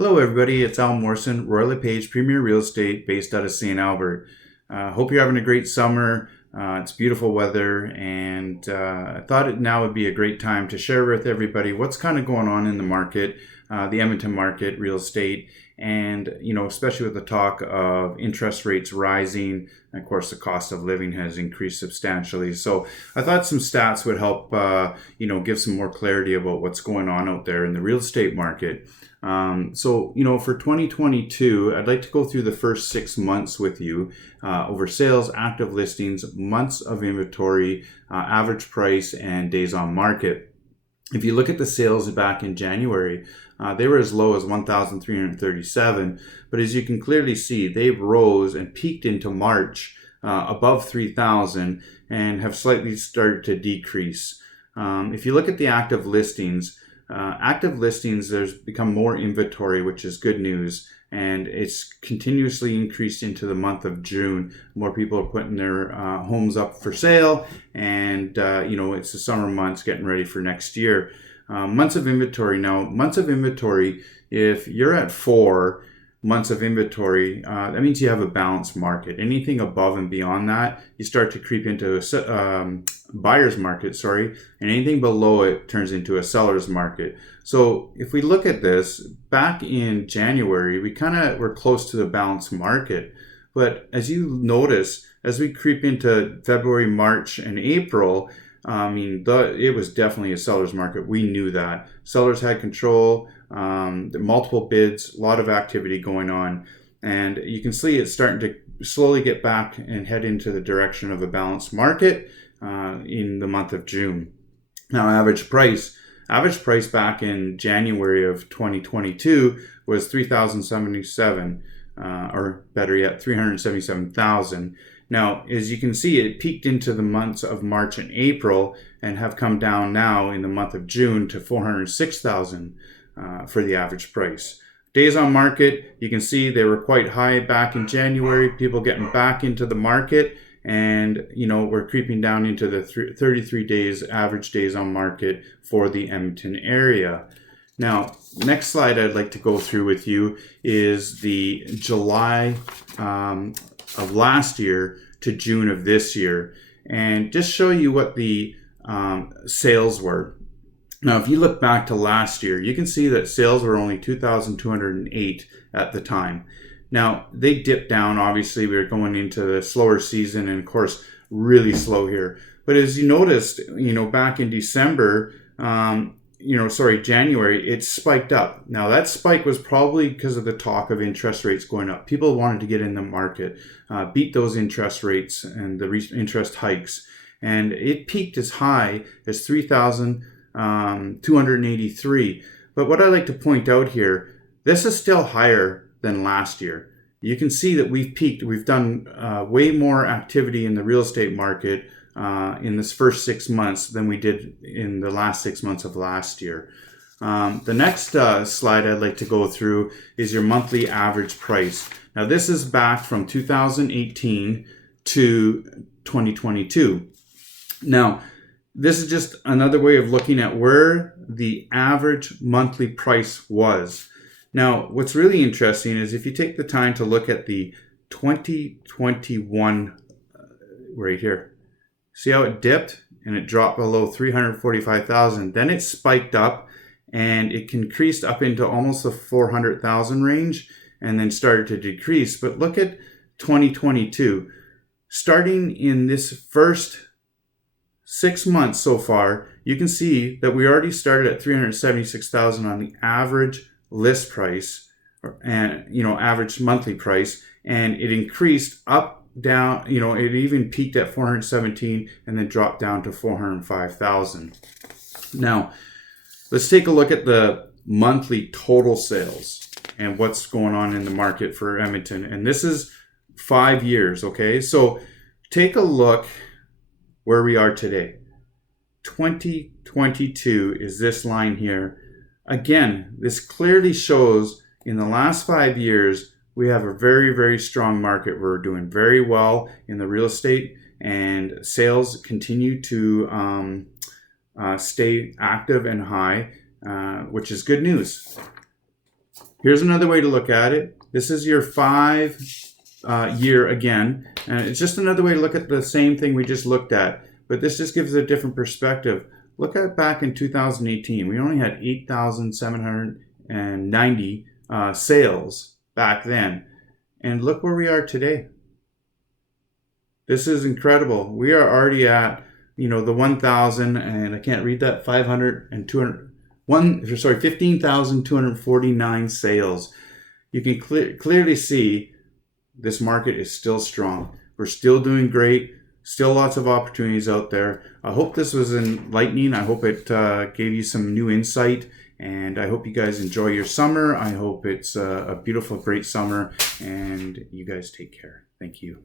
Hello, everybody. It's Al Morrison, Royal LePage Premier Real Estate based out of St. Albert. Hope you're having a great summer. It's beautiful weather, and I thought now would be a great time to share with everybody what's kind of going on in the market, the Edmonton market, real estate, and especially with the talk of interest rates rising. And of course, the cost of living has increased substantially. So I thought some stats would help, give some more clarity about what's going on out there in the real estate market. For 2022, I'd like to go through the first 6 months with you over sales, active listings, months of inventory, average price, and days on market. If you look at the sales back in January, they were as low as 1,337, but as you can clearly see, they rose and peaked into March above 3,000 and have slightly started to decrease. If you look at the active listings, there's become more inventory, which is good news, and it's continuously increased into the month of June. More people are putting their homes up for sale, and it's the summer months getting ready for next year. Months of inventory. Now, months of inventory, if you're at 4 months of inventory, that means you have a balanced market. Anything above and beyond that, you start to creep into a buyer's market, and anything below it turns into a seller's market. So if we look at this, back in January, we kind of were close to the balanced market. But as you notice, as we creep into February, March, and April, it was definitely a seller's market. We knew that. Sellers had control, multiple bids, a lot of activity going on. And you can see it's starting to slowly get back and head into the direction of a balanced market in the month of June. Now, average price back in January of 2022 was $3,077, or better yet, $377,000. Now, as you can see, it peaked into the months of March and April and have come down now in the month of June to $406,000 for the average price. Days on market, you can see they were quite high back in January, people getting back into the market, and we're creeping down into the 33 days, average days on market for the Edmonton area. Now, next slide I'd like to go through with you is the July of last year to June of this year, and just show you what the sales were. Now, if you look back to last year, you can see that sales were only 2,208 at the time. Now, they dipped down. Obviously, we were going into the slower season, and of course, really slow here. But as you noticed, back in December, January, it spiked up. Now, that spike was probably because of the talk of interest rates going up. People wanted to get in the market, beat those interest rates and the interest hikes. And it peaked as high as 3,283. But what I'd like to point out here, this is still higher than last year. You can see that we've peaked. We've done way more activity in the real estate market in this first 6 months than we did in the last 6 months of last year. The next slide I'd like to go through is your monthly average price. Now, this is back from 2018 to 2022. Now, this is just another way of looking at where the average monthly price was. Now, what's really interesting is if you take the time to look at the 2021 right here, see how it dipped and it dropped below 345,000. Then it spiked up and it increased up into almost the 400,000 range and then started to decrease. But look at 2022. Starting in this first 6 months so far, you can see that we already started at 376,000 on the average list price, and average monthly price, and it increased up, down, it even peaked at 417 and then dropped down to 405,000. Now, let's take a look at the monthly total sales and what's going on in the market for Edmonton. And this is 5 years, okay? So take a look where we are today. 2022 is this line here. Again, this clearly shows in the last 5 years, we have a very, very strong market. We're doing very well in the real estate, and sales continue to stay active and high, which is good news. Here's another way to look at it. This is your 5 year again. And it's just another way to look at the same thing we just looked at. But this just gives a different perspective. Look at back in 2018. We only had 8,790 sales back then. And look where we are today. This is incredible. We are already at, the 1,000, and I can't read that, 500 and 200. 15,249 sales. You can clearly see this market is still strong. We're still doing great. Still lots of opportunities out there. I hope this was enlightening. I hope it gave you some new insight. And I hope you guys enjoy your summer. I hope it's a beautiful, great summer. And you guys take care. Thank you.